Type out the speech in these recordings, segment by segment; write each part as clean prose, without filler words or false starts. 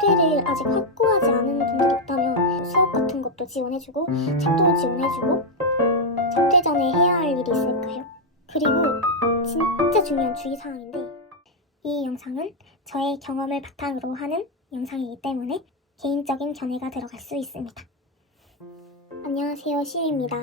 잡태를 아직 확고하지 않은 분들이 있다면 수업 같은 것도 지원해주고 책도 지원해주고 잡태 전에 해야 할 일이 있을까요? 그리고 진짜 중요한 주의사항인데, 이 영상은 저의 경험을 바탕으로 하는 영상이기 때문에 개인적인 견해가 들어갈 수 있습니다. 안녕하세요, 시우입니다.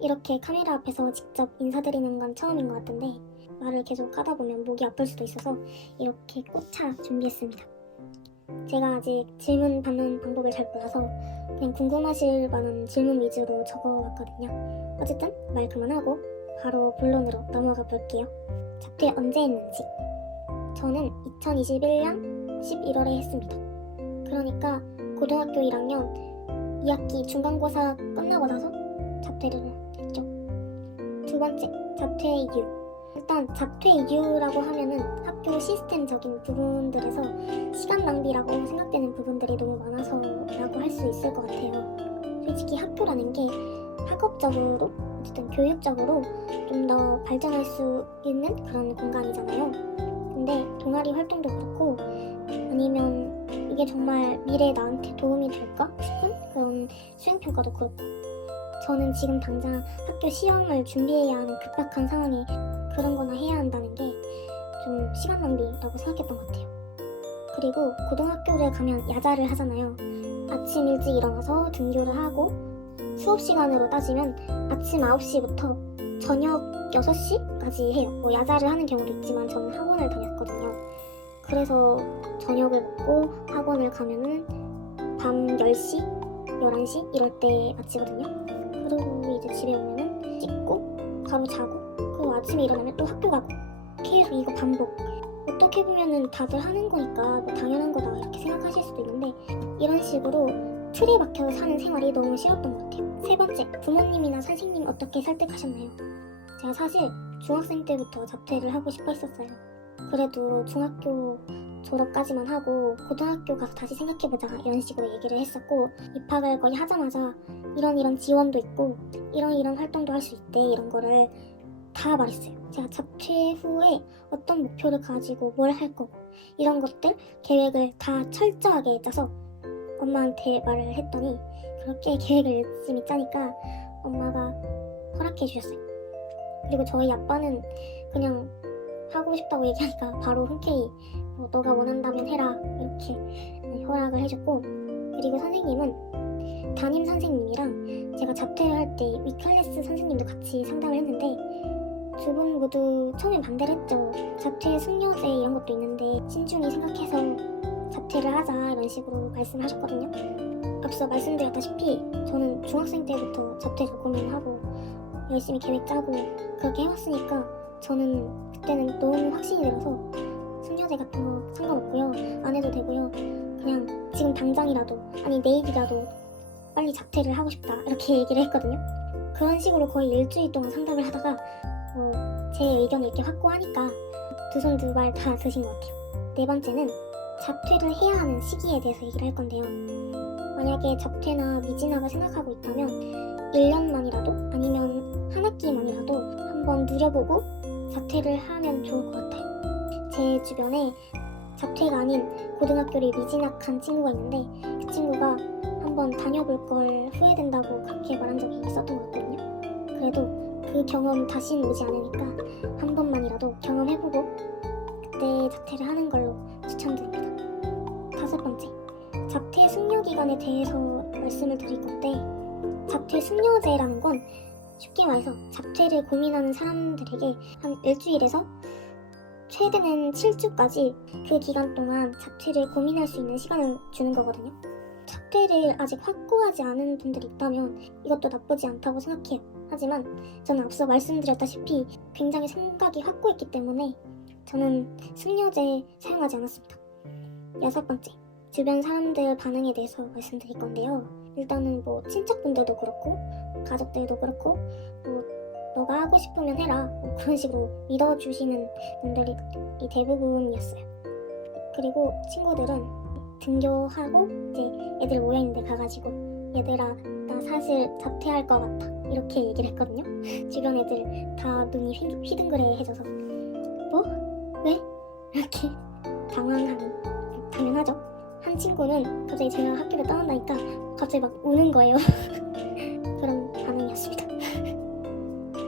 이렇게 카메라 앞에서 직접 인사드리는 건 처음인 것 같은데 말을 계속 하다 보면 목이 아플 수도 있어서 이렇게 꽃차 준비했습니다. 제가 아직 질문 받는 방법을 잘 몰라서 그냥 궁금하실 만한 질문 위주로 적어왔거든요. 어쨌든 말 그만하고 바로 본론으로 넘어가 볼게요. 잡태 언제 했는지. 저는 2021년 11월에 했습니다. 그러니까 고등학교 1학년 2학기 중간고사 끝나고 나서 잡태를 했죠. 두 번째, 잡태의 이유. 일단 잡태 이유라고 하면은 학교 시스템적인 부분들에서 시간 낭비라고 생각되는 부분들이 너무 많아서라고 할 수 있을 것 같아요. 솔직히 학교라는 게 학업적으로, 어쨌든 교육적으로 좀 더 발전할 수 있는 그런 공간이잖아요. 근데 동아리 활동도 그렇고 아니면 이게 정말 미래에 나한테 도움이 될까 싶은 그런 수행평가도 그렇고, 저는 지금 당장 학교 시험을 준비해야 하는 급박한 상황에 그런 거나 해야 한다는 게 좀 시간 낭비라고 생각했던 것 같아요. 그리고 고등학교를 가면 야자를 하잖아요. 아침 일찍 일어나서 등교를 하고 수업 시간으로 따지면 아침 9시부터 저녁 6시까지 해요. 뭐 야자를 하는 경우도 있지만 저는 학원을 다녔거든요. 그래서 저녁을 먹고 학원을 가면은 밤 10시, 11시 이럴 때 마치거든요. 그리고 이제 집에 오면은 씻고 바로 자고, 그리고 아침에 일어나면 또 학교 가고, 계속 이거 반복. 어떻게 보면은 다들 하는 거니까 뭐 당연한 거다 이렇게 생각하실 수도 있는데, 이런 식으로 틀에 박혀서 사는 생활이 너무 싫었던 것 같아요. 세 번째, 부모님이나 선생님 어떻게 설득하셨나요? 제가 사실 중학생 때부터 잡태를 하고 싶어 했었어요. 그래도 중학교 졸업까지만 하고 고등학교 가서 다시 생각해보자 이런 식으로 얘기를 했었고, 입학을 거의 하자마자 이런 지원도 있고 이런 활동도 할 수 있대 이런 거를 다 말했어요. 제가 잡태 후에 어떤 목표를 가지고 뭘 할 거고 이런 것들 계획을 다 철저하게 짜서 엄마한테 말을 했더니, 그렇게 계획을 열심히 짜니까 엄마가 허락해 주셨어요. 그리고 저희 아빠는 그냥 하고 싶다고 얘기하니까 바로 흔쾌히 너가 원한다면 해라 이렇게 허락을 해줬고, 그리고 선생님은 담임 선생님이랑 제가 잡태할 때 위클래스 선생님도 같이 상담을 했는데 두 분 모두 처음엔 반대를 했죠. 잡태 숙려제 이런 것도 있는데 신중히 생각해서 잡태를 하자 이런 식으로 말씀하셨거든요. 앞서 말씀드렸다시피 저는 중학생 때부터 잡태를 고민하고 열심히 계획 짜고 그렇게 해왔으니까 저는 그때는 너무 확신이 들어서 숙려제 같은 거 상관없고요, 안 해도 되고요, 그냥 지금 당장이라도, 아니 내일이라도 빨리 잡태를 하고 싶다 이렇게 얘기를 했거든요. 그런 식으로 거의 일주일 동안 상담을 하다가 제 의견이 이렇게 확고하니까 두 손 두 발 다 드신 것 같아요. 네 번째는 잡태를 해야 하는 시기에 대해서 얘기를 할 건데요. 만약에 잡태나 미진학을 생각하고 있다면 1년만이라도 아니면 한 학기만이라도 한번 누려보고 잡태를 하면 좋을 것 같아요. 제 주변에 잡태가 아닌 고등학교를 미진학한 친구가 있는데 그 친구가 한번 다녀볼 걸 후회된다고 그렇게 말한 적이 있었던 것 같거든요. 그래도 그 경험 다시는 오지 않으니까 한 번만이라도 경험해보고 그때 잡태를 하는 걸로 추천드립니다. 다섯 번째, 잡태 숙려 기간에 대해서 말씀을 드릴 건데, 잡태 숙려제라는 건 쉽게 말해서 잡태를 고민하는 사람들에게 한 일주일에서 최대는 7주까지 그 기간 동안 잡태를 고민할 수 있는 시간을 주는 거거든요. 잡태를 아직 확고하지 않은 분들이 있다면 이것도 나쁘지 않다고 생각해요. 하지만 저는 앞서 말씀드렸다시피 굉장히 생각이 확고했기 때문에 저는 숙려제 사용하지 않았습니다. 여섯 번째, 주변 사람들 반응에 대해서 말씀드릴 건데요. 일단은 뭐 친척분들도 그렇고 가족들도 그렇고 너가 하고 싶으면 해라 그런 식으로 믿어주시는 분들이 대부분이었어요. 그리고 친구들은 등교하고 이제 애들 모여있는데 가가지고 얘들아 나 사실 잡태할 것 같아 이렇게 얘기를 했거든요. 주변 애들 다 눈이 휘둥그레해져서 뭐? 왜? 이렇게 당황하는, 당연하죠. 한 친구는 갑자기 제가 학교를 떠난다니까 갑자기 막 우는 거예요. 그런 반응이었습니다.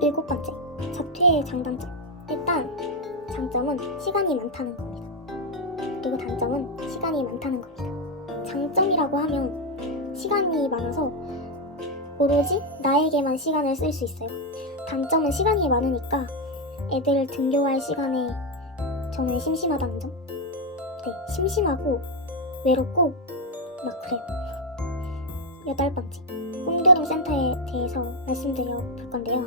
7번째, 자퇴의 장단점. 일단 장점은 시간이 많다는 겁니다. 그리고 단점은 시간이 많다는 겁니다. 장점이라고 하면 시간이 많아서 오로지 나에게만 시간을 쓸 수 있어요. 단점은 시간이 많으니까 애들을 등교할 시간에 저는 심심하다는 점. 네, 심심하고 외롭고 막 그래요. 8번째, 꿈드림 센터에 대해서 말씀드려 볼 건데요.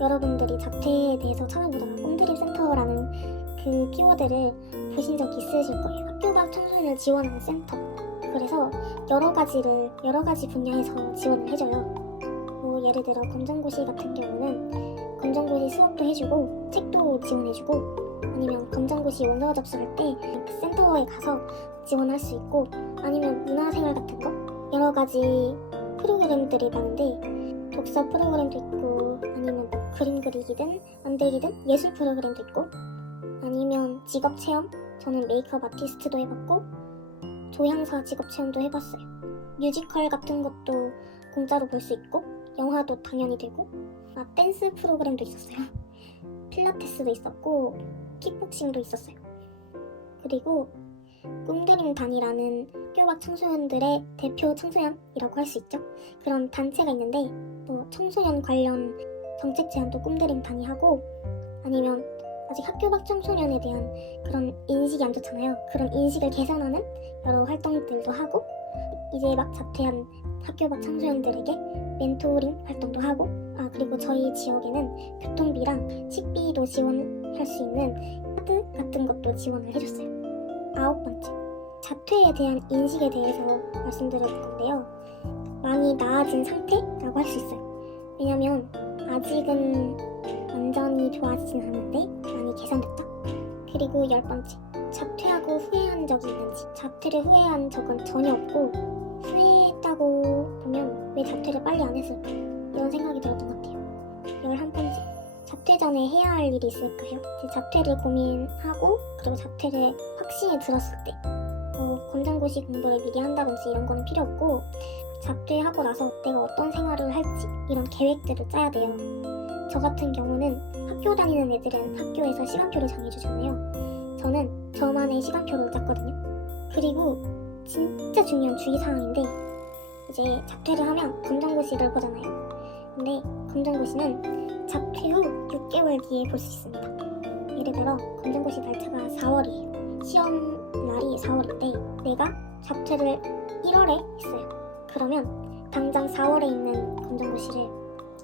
여러분들이 자퇴에 대해서 찾아보다가 꿈드림 센터라는 그 키워드를 보신 적 있으실 거예요. 학교 밖 청소년을 지원하는 센터. 그래서 여러 가지 분야에서 지원을 해줘요. 뭐 예를 들어 검정고시 같은 경우는 검정고시 수업도 해주고 책도 지원해주고, 아니면 검정고시 원서 접수할 때 그 센터에 가서 지원할 수 있고, 아니면 문화생활 같은 거 여러 가지 프로그램들이 많은데 독서 프로그램도 있고, 아니면 뭐 그림 그리기든 만들기든 예술 프로그램도 있고, 아니면 직업 체험, 저는 메이크업 아티스트도 해봤고 조향사 직업 체험도 해봤어요. 뮤지컬 같은 것도 공짜로 볼 수 있고, 영화도 당연히 되고, 댄스 프로그램도 있었어요. 필라테스도 있었고 킥복싱도 있었어요. 그리고 꿈드림 단이라는 학교 밖 청소년들의 대표 청소년이라고 할 수 있죠. 그런 단체가 있는데 뭐 청소년 관련 정책 제안도 꿈드림 단이 하고, 아니면 아직 학교 밖 청소년에 대한 그런 인식이 안 좋잖아요. 그런 인식을 개선하는 여러 활동들도 하고, 이제 막 자퇴한 학교 밖 청소년들에게 멘토링 활동도 하고, 그리고 저희 지역에는 교통비랑 식비도 지원할 수 있는 카드 같은 것도 지원을 해줬어요. 9번째, 자퇴에 대한 인식에 대해서 말씀드릴 건데요. 많이 나아진 상태라고 할 수 있어요. 왜냐면 아직은 완전히 좋아지진 않았는데 많이 개선됐다. 그리고 10번째, 자퇴하고 후회한 적이 있는지. 자퇴를 후회한 적은 전혀 없고, 후회했다고 보면 왜 자퇴를 빨리 안 했을까, 이런 생각이 들었던 것 같아요. 11번째, 자퇴 전에 해야 할 일이 있을까요? 자퇴를 고민하고 그리고 자퇴를 확신이 들었을 때 검정고시 공부를 미리 한다든지 이런 거는 필요 없고, 자퇴하고 나서 내가 어떤 생활을 할지 이런 계획들을 짜야 돼요. 저 같은 경우는 학교 다니는 애들은 학교에서 시간표를 정해주잖아요. 저는 저만의 시간표를 짰거든요. 그리고 진짜 중요한 주의사항인데, 이제 자퇴를 하면 검정고시를 보잖아요. 근데 검정고시는 자퇴 후 6개월 뒤에 볼 수 있습니다. 예를 들어 검정고시 날짜가 4월이에요. 시험 날이 4월인데 내가 자퇴를 1월에 했어요. 그러면 당장 4월에 있는 검정고시를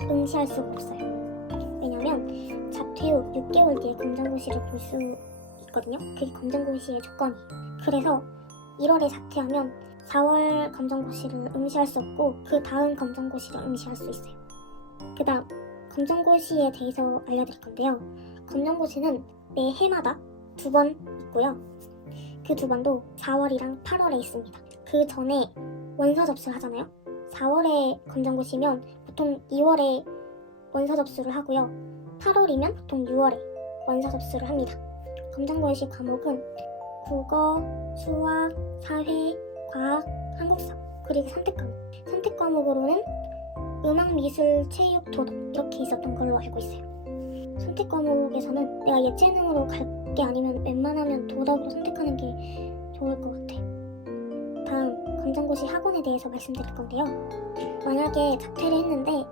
응시할 수가 없어요. 왜냐면 자퇴 후 6개월 뒤에 검정고시를 볼 수 있거든요. 그게 검정고시의 조건이에요. 그래서 1월에 자퇴하면 4월 검정고시를 응시할 수 없고 그 다음 검정고시를 응시할 수 있어요. 그 다음 검정고시에 대해서 알려드릴 건데요. 검정고시는 매 해마다 2번 있고요. 그 2번도 4월이랑 8월에 있습니다. 그 전에 원서 접수를 하잖아요. 4월에 검정고시면 보통 2월에 원서 접수를 하고요. 8월이면 보통 6월에 원서 접수를 합니다. 검정고시 과목은 국어, 수학, 사회, 과학, 한국사, 그리고 선택 과목. 선택 과목으로는 음악, 미술, 체육, 도덕 이렇게 있었던 걸로 알고 있어요. 선택 과목에서는 내가 예체능으로 갈 게 아니면 웬만하면 도덕으로 선택하는 게 좋을 것 같아. 다음 검정고시 학원에 대해서 말씀드릴 건데요. 만약에 자퇴를 했는데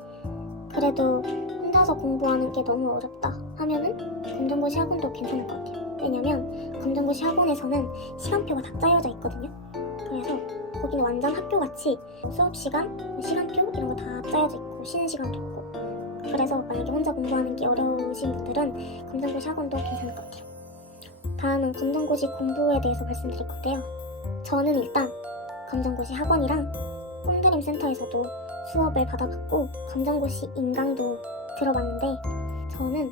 그래도 혼자서 공부하는 게 너무 어렵다 하면은 검정고시 학원도 괜찮을 것 같아요. 왜냐면 검정고시 학원에서는 시간표가 다 짜여져 있거든요. 그래서 거기는 완전 학교같이 수업시간, 시간표 이런 거 다 짜여져 있고 쉬는 시간도 있고, 그래서 만약에 혼자 공부하는 게 어려우신 분들은 검정고시 학원도 괜찮을 것 같아요. 다음은 검정고시 공부에 대해서 말씀드릴 건데요. 저는 일단 검정고시 학원이랑 꿈드림 센터에서도 수업을 받아봤고 검정고시 인강도 들어봤는데 저는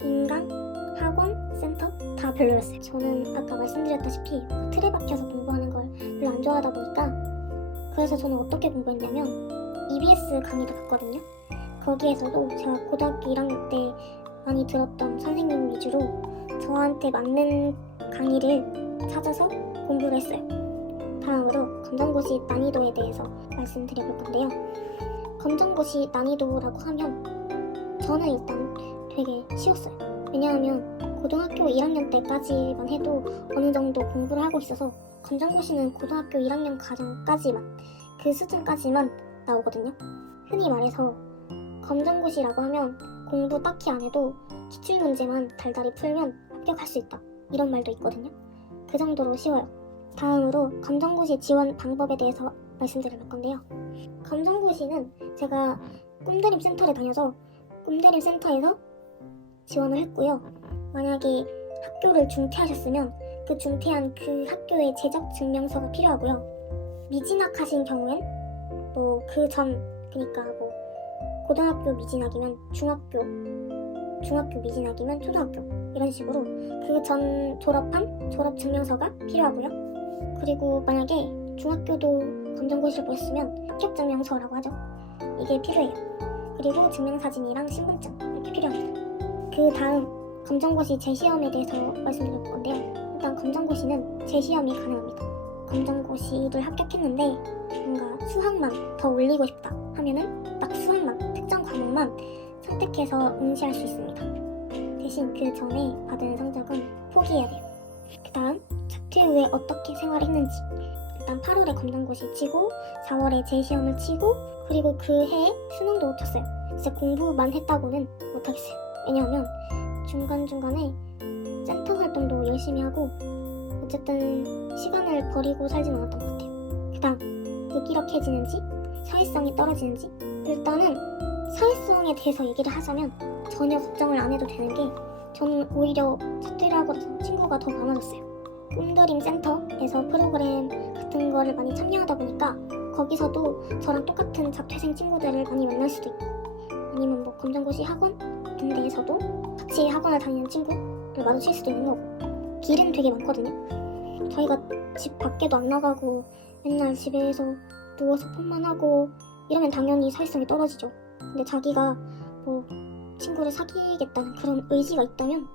인강, 학원, 센터 다 별로였어요. 저는 아까 말씀드렸다시피 틀에 박혀서 공부하는 걸 별로 안 좋아하다 보니까, 그래서 저는 어떻게 공부했냐면 EBS 강의도 봤거든요. 거기에서도 제가 고등학교 1학년 때 많이 들었던 선생님 위주로 저한테 맞는 강의를 찾아서 공부를 했어요. 다음으로 검정고시 난이도에 대해서 말씀드려볼 건데요. 검정고시 난이도라고 하면 저는 일단 되게 쉬웠어요. 왜냐하면 고등학교 1학년 때까지만 해도 어느 정도 공부를 하고 있어서 검정고시는 고등학교 1학년 과정까지만, 그 수준까지만 나오거든요. 흔히 말해서 검정고시라고 하면 공부 딱히 안 해도 기출문제만 달달이 풀면 합격할 수 있다, 이런 말도 있거든요. 그 정도로 쉬워요. 다음으로 검정고시 지원 방법에 대해서 말씀드릴 건데요. 검정고시는 제가 꿈드림 센터를 다녀서 꿈드림 센터에서 지원을 했고요. 만약에 학교를 중퇴하셨으면 그 중퇴한 그 학교의 재적 증명서가 필요하고요. 미진학하신 경우엔 뭐 그 전, 그러니까 뭐 고등학교 미진학이면 중학교 미진학이면 초등학교, 이런 식으로 그 전 졸업한 졸업 증명서가 필요하고요. 그리고 만약에 중학교도 검정고시를 보셨으면 합격 증명서라고 하죠. 이게 필요해요. 그리고 증명사진이랑 신분증 이렇게 필요합니다. 그 다음 검정고시 재시험에 대해서 말씀드릴 건데요. 일단 검정고시는 재시험이 가능합니다. 검정고시를 합격했는데 뭔가 수학만 더 올리고 싶다 하면은 딱 수학만, 특정 과목만 선택해서 응시할 수 있습니다. 대신 그 전에 받은 성적은 포기해야 돼요. 그 다음 자퇴 후에 어떻게 생활했는지. 일단 8월에 검정고시 치고 4월에 재시험을 치고 그리고 그 해에 수능도 못 쳤어요. 진짜 공부만 했다고는 못하겠어요. 왜냐하면 중간중간에 센터 활동도 열심히 하고 어쨌든 시간을 버리고 살진 않았던 것 같아요. 그 다음 무기력해지는지 사회성이 떨어지는지. 일단은 사회성에 대해서 얘기를 하자면 전혀 걱정을 안 해도 되는 게, 저는 오히려 자퇴를 하고 나서 친구가 더 많아졌어요. 꿈드림 센터에서 프로그램 같은 거를 많이 참여하다 보니까 거기서도 저랑 똑같은 자퇴생 친구들을 많이 만날 수도 있고, 아니면 뭐 검정고시 학원 같은 데에서도 같이 학원을 다니는 친구를 마주칠 수도 있는 거고. 길은 되게 많거든요. 저희가 집 밖에도 안 나가고 맨날 집에서 누워서 폰만 하고 이러면 당연히 사회성이 떨어지죠. 근데 자기가 뭐 친구를 사귀겠다는 그런 의지가 있다면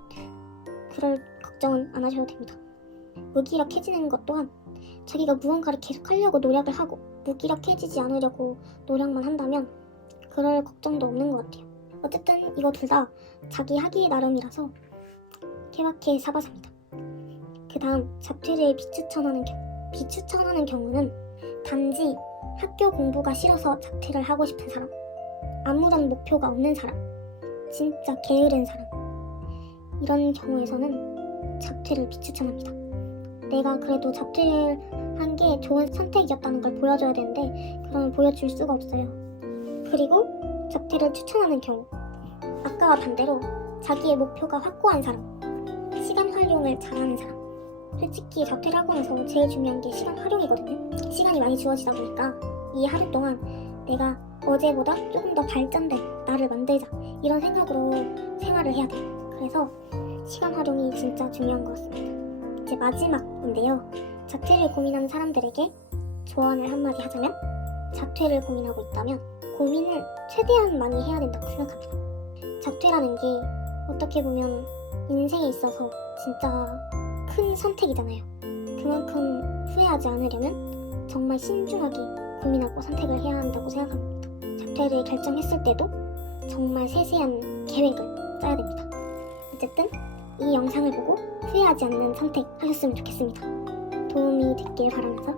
그럴 걱정은 안 하셔도 됩니다. 무기력해지는 것 또한 자기가 무언가를 계속 하려고 노력을 하고 무기력해지지 않으려고 노력만 한다면 그럴 걱정도 없는 것 같아요. 어쨌든 이거 둘 다 자기 하기 나름이라서 케바케 사바사입니다. 그 다음 자퇴를 비추천하는 경우는 단지 학교 공부가 싫어서 자퇴를 하고 싶은 사람, 아무런 목표가 없는 사람, 진짜 게으른 사람, 이런 경우에서는 자퇴를 비추천합니다. 내가 그래도 자퇴를 한 게 좋은 선택이었다는 걸 보여줘야 되는데 그러면 보여줄 수가 없어요. 그리고 자퇴를 추천하는 경우, 아까와 반대로 자기의 목표가 확고한 사람, 시간 활용을 잘하는 사람. 솔직히 자퇴를 하고 나서 제일 중요한 게 시간 활용이거든요. 시간이 많이 주어지다 보니까 이 하루 동안 내가 어제보다 조금 더 발전된 나를 만들자, 이런 생각으로 생활을 해야 돼요. 그래서 시간 활용이 진짜 중요한 것 같습니다. 이제 마지막인데요. 자퇴를 고민하는 사람들에게 조언을 한마디 하자면, 자퇴를 고민하고 있다면 고민을 최대한 많이 해야 된다고 생각합니다. 자퇴라는 게 어떻게 보면 인생에 있어서 진짜 큰 선택이잖아요. 그만큼 후회하지 않으려면 정말 신중하게 고민하고 선택을 해야 한다고 생각합니다. 자퇴를 결정했을 때도 정말 세세한 계획을 짜야 됩니다. 어쨌든 이 영상을 보고 후회하지 않는 선택하셨으면 좋겠습니다. 도움이 됐길 바라면서